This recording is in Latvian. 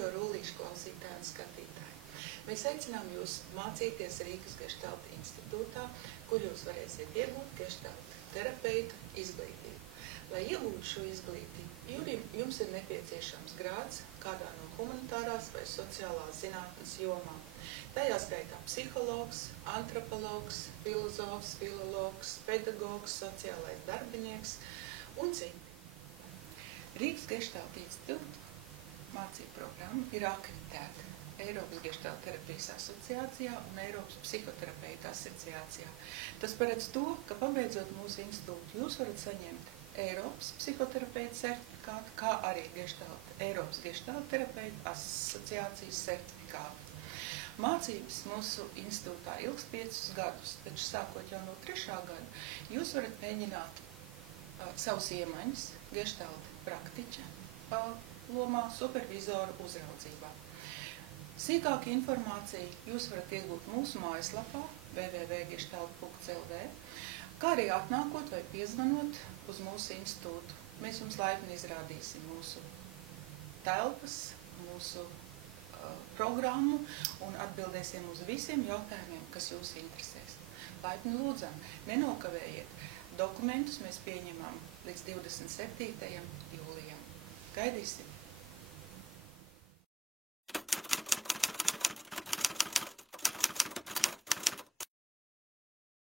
radio rullīšu klausītāji un skatītāji. Mēs aicinām jūs mācīties Rīgas Geštalta institūtā, kur jūs varēsiet iegūt Geštalta terapeitu izglītību. Lai iegūtu šo izglītību, jums ir nepieciešams grāds kādā no humanitārās vai sociālās zinātnes jomām. Tajā skaitā psihologs, antropologs, filozofs, filologs, pedagogs, sociālais darbinieks un citi. Rīgas Geštalta institūta mācību programma ir akreditēta Eiropas Geštalta terapijas asociācijā un Eiropas psihoterapeita asociācijā. Tas paredz to, ka pabeidzot mūsu institūtu, jūs varat saņemt Eiropas psihoterapeita certifikātu, kā arī Eiropas Geštalta terapeita asociācijas certifikātu. Mācības mūsu institūtā ilgst 5 gadus, taču sākot jau no 3. gada, jūs varat mēģināt savus iemaņas Geštalta praktiķa lomā supervizoru uzraudzībā. Sīkāku informāciju jūs varat iegūt mūsu mājaslapā www.gestalt.lv, kā arī atnākot vai piezvanot uz mūsu institūtu. Mēs jums laipni izrādīsim mūsu telpas, mūsu programmu un atbildēsim uz visiem jautājumiem, kas jūs interesēs. Laipni lūdzam, nenokavējiet. Dokumentus mēs pieņemam līdz 27. jūlijam. Gaidīsim!